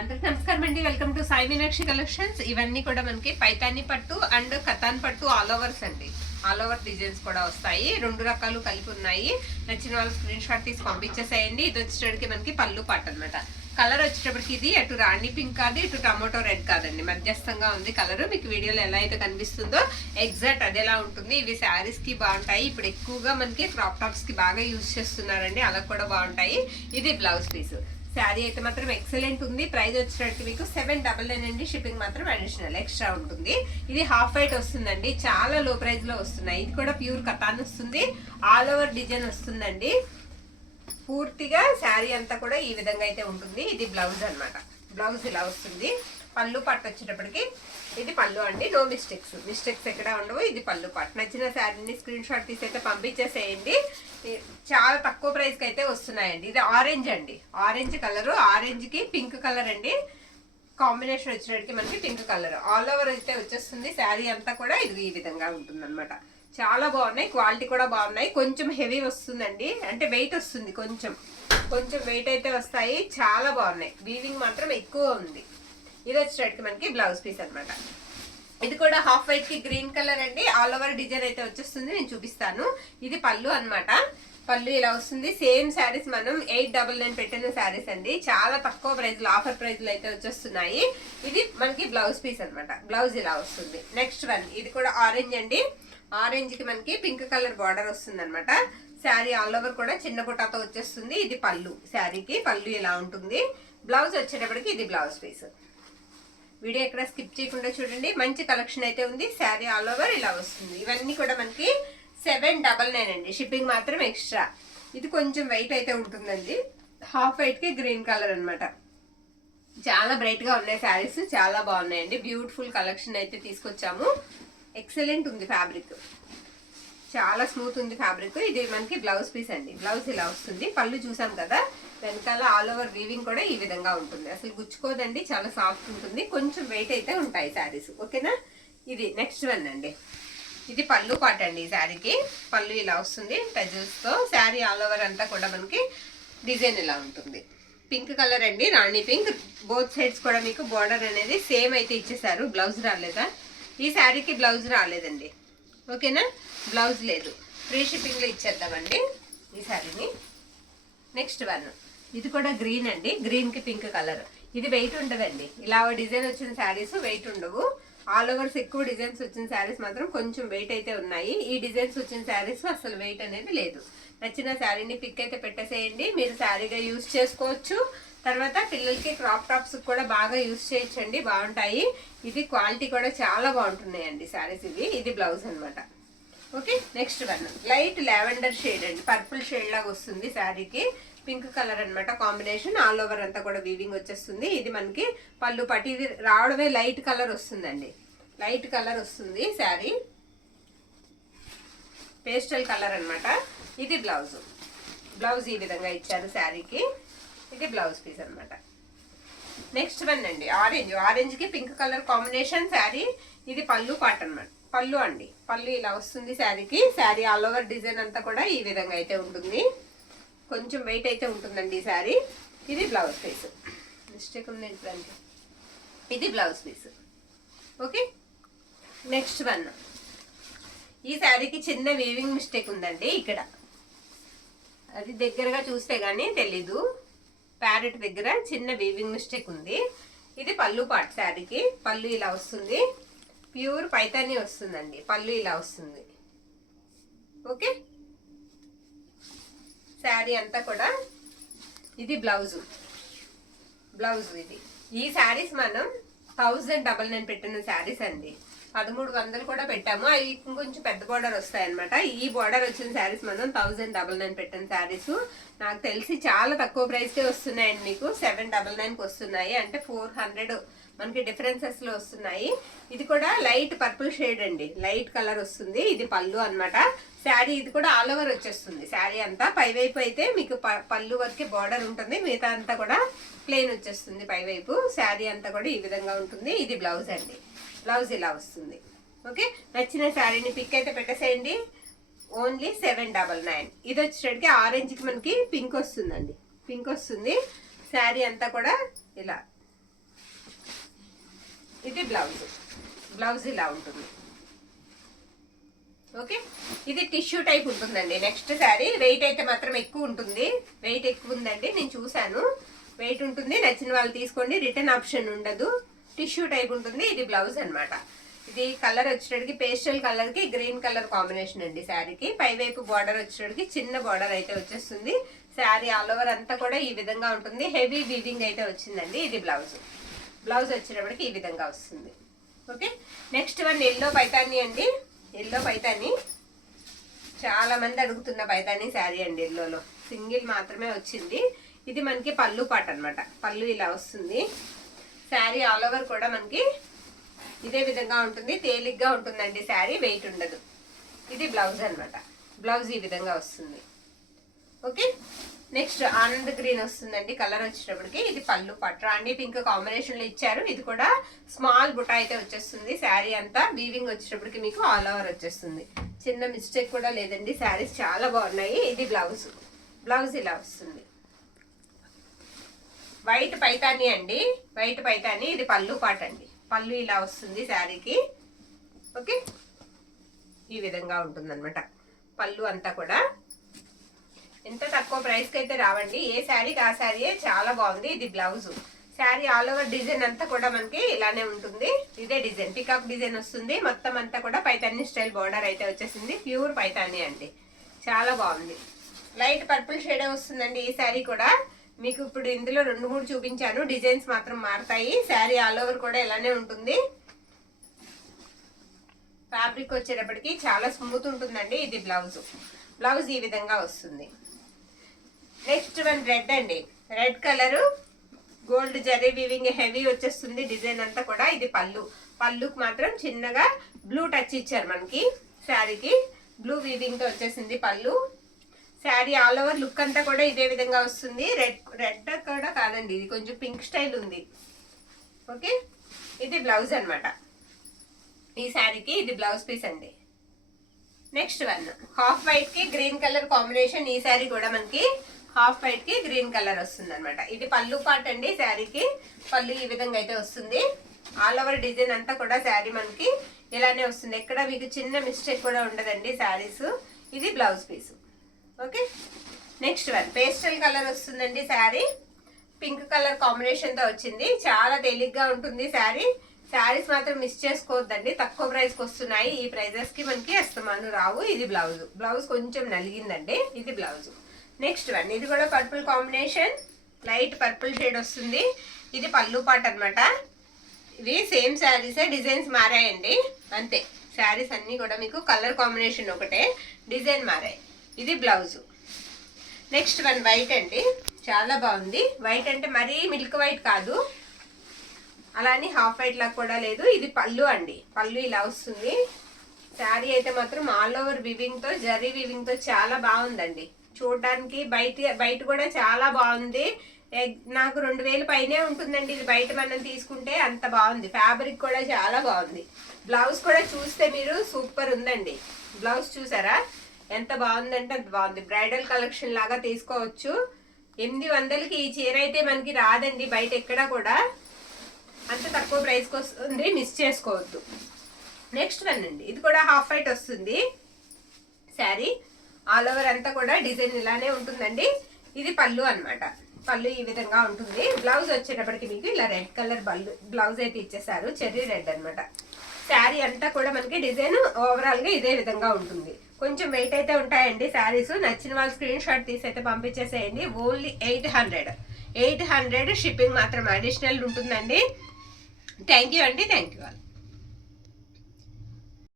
అందరికి నమస్కారం అండి. Welcome to Sai Meenakshi collections. ఇవన్నీ కూడా మనకి పైతాని పట్టు అండ్ కతాన్ పట్టు ఆల్ ఓవర్స్ అండి. ఆల్ ఓవర్ డిజైన్స్ కూడా వస్తాయి. రెండు రకాలు కలిపి ఉన్నాయి. నచ్చిన వాళ్ళు స్క్రీన్ షాట్ తీసి పంపించేసేయండి. ఇది వచ్చేటప్పటికి మనకి పళ్ళు పాట అనమాట. కలర్ వచ్చేటప్పటికి ఇది అటు రాణి పింక్ కాదు, ఇటు టమాటో రెడ్ కాదండి, మధ్యస్థంగా ఉంది కలర్. మీకు వీడియోలో ఎలా అయితే కనిపిస్తుందో ఎగ్జాక్ట్ అదేలా ఉంటుంది. ఇవి శారీస్ కి బాగుంటాయి. ఇప్పుడు ఎక్కువగా మనకి క్రాప్ టాప్స్ కి బాగా యూజ్ చేస్తున్నారండి, అలా కూడా బాగుంటాయి. ఇది బ్లౌజ్ పీస్. శారీ అయితే మాత్రం ఎక్సలెంట్ ఉంది. ప్రైస్ వచ్చేటట్టు మీకు 799 అండి. షిప్పింగ్ మాత్రం అడిషనల్ ఎక్స్ట్రా ఉంటుంది. ఇది హాఫ్ వైట్ వస్తుందండి, చాలా లో ప్రైస్ లో వస్తున్నాయి. ఇది కూడా ప్యూర్ కతాన్ వస్తుంది, ఆల్ ఓవర్ డిజైన్ వస్తుందండి. పూర్తిగా శారీ అంతా కూడా ఈ విధంగా అయితే ఉంటుంది. ఇది బ్లౌజ్ అనమాట. బ్లౌజ్ ఇలా వస్తుంది. పళ్ళు పట్టు వచ్చేటప్పటికి ఇది పళ్ళు అండి. నో మిస్టేక్స్ ఎక్కడ ఉండవు. ఇది పళ్ళు పట్టు. నచ్చిన శారీని స్క్రీన్ షాట్ తీసి అయితే పంపించేసేయండి. చాలా తక్కువ ప్రైస్ కి అయితే వస్తున్నాయండి. ఇది ఆరెంజ్ అండి, ఆరెంజ్ కలర్, ఆరెంజ్ కి పింక్ కలర్ అండి. కాంబినేషన్ వచ్చేటప్పటికి మనకి పింక్ కలర్ ఆల్ ఓవర్ అయితే వచ్చేస్తుంది. శారీ అంతా కూడా ఇది ఈ విధంగా ఉంటుంది అనమాట. చాలా బాగున్నాయి, క్వాలిటీ కూడా బాగున్నాయి. కొంచెం హెవీ వస్తుందండి, అంటే వెయిట్ వస్తుంది, కొంచెం వెయిట్ అయితే వస్తాయి. చాలా బాగున్నాయి. వీవింగ్ మాత్రం ఎక్కువ ఉంది. ఇది వచ్చేటప్పటికి మనకి బ్లౌజ్ పీస్ అనమాట. ఇది కూడా హాఫ్ వైట్ కి గ్రీన్ కలర్ అండి. ఆల్ ఓవర్ డిజైన్ అయితే వచ్చేస్తుంది, నేను చూపిస్తాను. ఇది పళ్ళు అనమాట. పళ్ళు ఇలా వస్తుంది. సేమ్ శారీస్ మనం 899 పెట్టిన శారీస్ అండి. చాలా తక్కువ ప్రైస్ లో, ఆఫర్ ప్రైస్ లో అయితే వచ్చేస్తున్నాయి. ఇది మనకి బ్లౌజ్ పీస్ అనమాట. బ్లౌజ్ ఇలా వస్తుంది. నెక్స్ట్ వన్ ఇది కూడా ఆరెంజ్ అండి. ఆరెంజ్ కి మనకి పింక్ కలర్ బార్డర్ వస్తుంది అనమాట. శారీ ఆల్ ఓవర్ కూడా చిన్న బుట్టాతో వచ్చేస్తుంది. ఇది పళ్ళు. శారీకి పళ్ళు ఇలా ఉంటుంది. బ్లౌజ్ వచ్చేటప్పటికి ఇది బ్లౌజ్ పీస్. వీడియో ఎక్కడ స్కిప్ చేయకుండా చూడండి. మంచి కలెక్షన్ అయితే ఉంది. శారీ ఆల్ ఓవర్ ఇలా వస్తుంది. ఇవన్నీ కూడా మనకి 799 అండి. షిప్పింగ్ మాత్రం ఎక్స్ట్రా. ఇది కొంచెం వెయిట్ అయితే ఉంటుందండి. హాఫ్ వైట్ కి గ్రీన్ కలర్ అనమాట. చాలా బ్రైట్ గా ఉన్నాయి శారీస్, చాలా బాగున్నాయండి. బ్యూటిఫుల్ కలెక్షన్ అయితే తీసుకొచ్చాము. ఎక్సలెంట్ ఉంది ఫ్యాబ్రిక్, చాలా స్మూత్ ఉంది ఫ్యాబ్రిక్. ఇది మనకి బ్లౌజ్ పీస్ అండి. బ్లౌజ్ ఇలా వస్తుంది. పళ్ళు చూసాం కదా, వెనకాల ఆల్ ఓవర్ వీవింగ్ కూడా ఈ విధంగా ఉంటుంది. అసలు గుచ్చుకోదండి, చాలా సాఫ్ట్ ఉంటుంది. కొంచెం వెయిట్ అయితే ఉంటాయి శారీస్, ఓకేనా. ఇది నెక్స్ట్ వన్ అండి. ఇది పళ్ళు పాట అండి. ఈ శారీకి పళ్ళు ఇలా వస్తుంది టజిల్స్ తో. శారీ ఆల్ ఓవర్ అంతా కూడా మనకి డిజైన్ ఇలా ఉంటుంది. పింక్ కలర్ అండి, రాణి పింక్. బోత్ సైడ్స్ కూడా మీకు బోర్డర్ అనేది సేమ్ అయితే ఇచ్చేసారు. బ్లౌజ్ రాలేదా? ఈ శారీకి బ్లౌజ్ రాలేదండి, ఓకేనా. బ్లౌజ్ లేదు, ఫ్రీ షిప్పింగ్ లో ఇచ్చేద్దామండి ఈ శారీని. నెక్స్ట్ వన్ ఇది కూడా గ్రీన్ అండి. గ్రీన్ కి పింక్ కలర్. ఇది వెయిట్ ఉండదండి. ఇలా డిజైన్ వచ్చిన శారీస్ వెయిట్ ఉండవు. ఆల్ ఓవర్స్ ఎక్కువ డిజైన్స్ వచ్చిన శారీస్ మాత్రం కొంచెం వెయిట్ అయితే ఉన్నాయి. ఈ డిజైన్స్ వచ్చిన శారీస్ అసలు వెయిట్ అనేది లేదు. నచ్చిన శారీని పిక్ అయితే పెట్టేసేయండి. మీరు శారీగా యూజ్ చేసుకోవచ్చు. తర్వాత పిల్లలకి క్రాప్ టాప్స్ కూడా బాగా యూజ్ చేయొచ్చండి, బాగుంటాయి. ఇది క్వాలిటీ కూడా చాలా బాగుంటున్నాయండి శారీస్ ఇవి. ఇది బ్లౌజ్ అనమాట, okay. Next one light lavender shade అండి. పర్పుల్ షేడ్ లాగా వస్తుంది శారీకి. పింక్ కలర్ అనమాట కాంబినేషన్. ఆల్ ఓవర్ అంతా కూడా వీవింగ్ వచ్చేస్తుంది. ఇది మనకి పళ్ళు పట్టి. ఇది రావడమే లైట్ కలర్ వస్తుందండి, లైట్ కలర్ వస్తుంది శారీ. పేస్టల్ కలర్ అనమాట. ఇది బ్లౌజ్. బ్లౌజ్ ఈ విధంగా ఇచ్చారు శారీకి. ఇది బ్లౌజ్ పీస్ అనమాట. నెక్స్ట్ వన్ అండి ఆరెంజ్. ఆరెంజ్ కి పింక్ కలర్ కాంబినేషన్ శారీ. ఇది పళ్ళు పాట అనమాట. పళ్ళు అండి. పళ్ళు ఇలా వస్తుంది శారీకి. శారీ ఆల్ ఓవర్ డిజైన్ అంతా కూడా ఈ విధంగా అయితే ఉంటుంది. కొంచెం వెయిట్ అయితే ఉంటుందండి ఈ శారీ. ఇది బ్లౌజ్ పీస్. మిస్టేక్ ఉంది ఏంటంటే ఇది blouse piece, okay. Next one ఈ శారీకి చిన్న వీవింగ్ మిస్టేక్ ఉందండి ఇక్కడ. అది దగ్గరగా చూస్తే గానీ తెలీదు. ప్యారెట్ దగ్గర చిన్న వీవింగ్ మిస్టేక్ ఉంది. ఇది పళ్ళు పాట శారీకి. పళ్ళు ఇలా వస్తుంది. ప్యూర్ పైతాని వస్తుందండి. పళ్ళు ఇలా వస్తుంది, ఓకే. శారీ అంతా కూడా ఇది బ్లౌజ్. బ్లౌజ్ ఇది. ఈ శారీస్ మనం 1099 పెట్టిన శారీస్ అండి. 1300 కూడా పెట్టాము. అవి ఇంకొంచెం పెద్ద బార్డర్ వస్తాయి అనమాట. ఈ బార్డర్ వచ్చిన శారీస్ మనం 1099 పెట్టిన శారీస్. నాకు తెలిసి చాలా తక్కువ ప్రైస్ కే వస్తున్నాయండి. మీకు 799 కి వస్తున్నాయి, అంటే 400 మనకి డిఫరెన్సెస్ లో వస్తున్నాయి. ఇది కూడా లైట్ పర్పుల్ షేడ్ అండి, లైట్ కలర్ వస్తుంది. ఇది పళ్ళు అనమాట. శారీ ఇది కూడా ఆల్ ఓవర్ వచ్చేస్తుంది. శారీ అంతా పైవైపు అయితే మీకు పళ్ళు వరకే బార్డర్ ఉంటుంది, మిగతా అంతా కూడా ప్లెయిన్ వచ్చేస్తుంది పైవైపు. శారీ అంతా కూడా ఈ విధంగా ఉంటుంది. ఇది బ్లౌజ్ అండి. బ్లౌజ్ ఇలా వస్తుంది, ఓకే. నచ్చిన శారీని పిక్ అయితే పెట్టేసేయండి. ఓన్లీ 799. ఇది వచ్చేటికి ఆరెంజ్ కి మనకి పింక్ వస్తుందండి, పింక్ వస్తుంది. శారీ అంతా కూడా ఇలా ఇది బ్లౌజ్. బ్లౌజ్ ఇలా ఉంటుంది. ఓకే, ఇది టిష్యూ టైప్ ఉంటుందండి. నెక్స్ట్ శారీ వెయిట్ అయితే మాత్రం ఎక్కువ ఉంటుంది. వెయిట్ ఎక్కువ ఉందండి, నేను చూసాను. వెయిట్ ఉంటుంది. నచ్చిన వాళ్ళు తీసుకోండి. రిటర్న్ ఆప్షన్ ఉండదు. టిష్యూ టైప్ ఉంటుంది. ఇది బ్లౌజ్ అన్నమాట. ఇది కలర్ వచ్చేటికి పేస్టల్ కలర్ కి గ్రీన్ కలర్ కాంబినేషన్ అండి శారీకి. పైవైపు బార్డర్ వచ్చేటికి చిన్న బార్డర్ అయితే వచ్చేస్తుంది. శారీ ఆల్ ఓవర్ అంతా కూడా ఈ విధంగా ఉంటుంది. హెవీ వీవింగ్ అయితే వచ్చిందండి. ఇది బ్లౌజ్. బ్లౌజ్ వచ్చేటప్పటికి ఈ విధంగా వస్తుంది. Okay, next one yellow Paithani అండి. ఎల్లో పైతాని చాలా మంది అడుగుతున్న పైతాని శారీ అండి. ఎల్లోలో సింగిల్ మాత్రమే వచ్చింది. ఇది మనకి పళ్ళు పాట అన్నమాట. పళ్ళు ఇలా వస్తుంది. శారీ ఆల్ ఓవర్ కూడా మనకి ఇదే విధంగా ఉంటుంది. తేలిగ్గా ఉంటుందండి శారీ, వెయిట్ ఉండదు. ఇది బ్లౌజ్ అన్నమాట. బ్లౌజ్ ఈ విధంగా వస్తుంది. ఓకే, నెక్స్ట్ ఆనంద్ గ్రీన్ వస్తుందండి కలర్ వచ్చేటప్పటికి. ఇది పళ్ళు పాట. రాణి పింక్ కాంబినేషన్ లో ఇచ్చారు. ఇది కూడా స్మాల్ బుట్ట అయితే వచ్చేస్తుంది. శారీ అంతా వీవింగ్ వచ్చేటప్పటికి మీకు ఆల్ ఓవర్ వచ్చేస్తుంది. చిన్న మిస్టేక్ కూడా లేదండి. శారీస్ చాలా బాగున్నాయి. ఇది బ్లౌజ్. బ్లౌజ్ ఇలా వస్తుంది. వైట్ పైతాని అండి. వైట్ పైతాని. ఇది పళ్ళు పాట అండి. పళ్ళు ఇలా వస్తుంది శారీకి. ఓకే, ఈ విధంగా ఉంటుంది అనమాట పళ్ళు అంతా కూడా. ఎంత తక్కువ ప్రైస్కి అయితే రావండి. ఏ శారీకి ఆ శారీయే చాలా బాగుంది. ఇది blouse. Sari all over design అంతా కూడా మనకి ఇలానే ఉంటుంది. ఇదే డిజైన్ పికాక్ డిజైన్ వస్తుంది. మొత్తం అంతా కూడా పైతాని స్టైల్ బార్డర్ అయితే వచ్చేసింది. ప్యూర్ పైతాని అండి. చాలా బాగుంది. లైట్ పర్పుల్ షేడే వస్తుందండి ఈ శారీ కూడా. మీకు ఇప్పుడు ఇందులో 2-3 చూపించాను. డిజైన్స్ మాత్రం మారుతాయి. శారీ ఆల్ ఓవర్ కూడా ఇలానే ఉంటుంది. ఫ్యాబ్రిక్ వచ్చేటప్పటికి చాలా స్మూత్ ఉంటుందండి. ఇది బ్లౌజ్. బ్లౌజ్ ఈ విధంగా వస్తుంది. నెక్స్ట్ వన్ రెడ్ అండి. Red colour gold zari weaving heavy వచ్చేస్తుంది డిజైన్ అంతా కూడా. ఇది పళ్ళు. పళ్ళుకి మాత్రం చిన్నగా బ్లూ టచ్ ఇచ్చారు మనకి. శారీకి బ్లూ వీవింగ్ తో వచ్చేసింది పళ్ళు. శారీ ఆల్ ఓవర్ లుక్ అంతా కూడా ఇదే విధంగా వస్తుంది. రెడ్ కూడా కాదండి, ఇది కొంచెం పింక్ స్టైల్ ఉంది. ఓకే, ఇది బ్లౌజ్ అన్నమాట. ఈ శారీకి ఇది బ్లౌజ్ పీస్ అండి. నెక్స్ట్ వన్ హాఫ్ వైట్ కి గ్రీన్ కలర్ కాంబినేషన్. ఈ శారీ కూడా మనకి హాఫ్ వైట్ కి గ్రీన్ కలర్ వస్తుంది అనమాట. ఇది పళ్ళు పార్ట్ అండి. శారీకి పళ్ళు ఈ విధంగా అయితే వస్తుంది. ఆల్ ఓవర్ డిజైన్ అంతా కూడా శారీ మనకి ఇలానే వస్తుంది. ఎక్కడ మీకు చిన్న మిస్టేక్ కూడా ఉండదండి శారీస్. ఇది blouse piece. Okay, next one pastel colour వస్తుందండి. శారీ పింక్ కలర్ కాంబినేషన్ తో వచ్చింది. చాలా తేలిగ్గా ఉంటుంది శారీ. శారీస్ మాత్రం మిస్ చేసుకోవద్దండి. తక్కువ ప్రైస్ కి వస్తున్నాయి. ఈ ప్రైజెస్ కి మనకి అస్తమాను రావు. ఇది బ్లౌజ్. బ్లౌజ్ కొంచెం నలిగిందండి. ఇది బ్లౌజ్. నెక్స్ట్ వన్ ఇది కూడా purple combination. Light purple shade వస్తుంది. ఇది పళ్ళు పాట అన్నమాట. ఇవి సేమ్ శారీసే, డిజైన్స్ మారాయండి అంతే. శారీస్ అన్ని కూడా మీకు కలర్ కాంబినేషన్ ఒకటే, డిజైన్ మారాయి. ఇది బ్లౌజ్. నెక్స్ట్ వన్ వైట్ అండి. చాలా బాగుంది. వైట్ అంటే మరీ మిల్క్ వైట్ కాదు, అలానే హాఫ్ వైట్ లాగా కూడా లేదు. ఇది పళ్ళు అండి. పళ్ళు ఇలా వస్తుంది. శారీ అయితే మాత్రం ఆల్ ఓవర్ వివింగ్ తో జరీ వివింగ్ తో చాలా బాగుందండి. చూడడానికి బయట కూడా చాలా బాగుంది. నాకు 2000 పైనే ఉంటుందండి ఇది బయట మనం తీసుకుంటే. అంత బాగుంది. ఫ్యాబ్రిక్ కూడా చాలా బాగుంది. బ్లౌజ్ కూడా చూస్తే మీరు సూపర్ ఉందండి. బ్లౌజ్ చూసారా ఎంత బాగుందంటే అంత బాగుంది. బ్రైడల్ కలెక్షన్ లాగా తీసుకోవచ్చు. 800కి ఈ చీర అయితే మనకి రాదండి బయట ఎక్కడా కూడా. అంత తక్కువ ప్రైస్కి వస్తుంది, మిస్ చేసుకోవద్దు. నెక్స్ట్ వన్ అండి. ఇది కూడా హాఫ్ వైట్ వస్తుంది శారీ. ఆల్ ఓవర్ అంతా కూడా డిజైన్ ఇలానే ఉంటుందండి. ఇది పళ్ళు అన్నమాట. పళ్ళు ఈ విధంగా ఉంటుంది. బ్లౌజ్ వచ్చేటప్పటికి మీకు ఇలా రెడ్ కలర్ బ్లౌజ్ అయితే ఇచ్చేసారు. చెర్రీ రెడ్ అన్నమాట. శారీ అంతా కూడా మనకి డిజైన్ ఓవరాల్ గా ఇదే విధంగా ఉంటుంది. కొంచెం వెయిట్ అయితే ఉంటాయండి శారీస్. నచ్చిన వాళ్ళు స్క్రీన్ షాట్ తీసి అయితే పంపించేసేయండి. ఓన్లీ 800 షిప్పింగ్ మాత్రం అడిషనల్ ఉంటుందండి. థ్యాంక్ యూ అండి. Thank you all.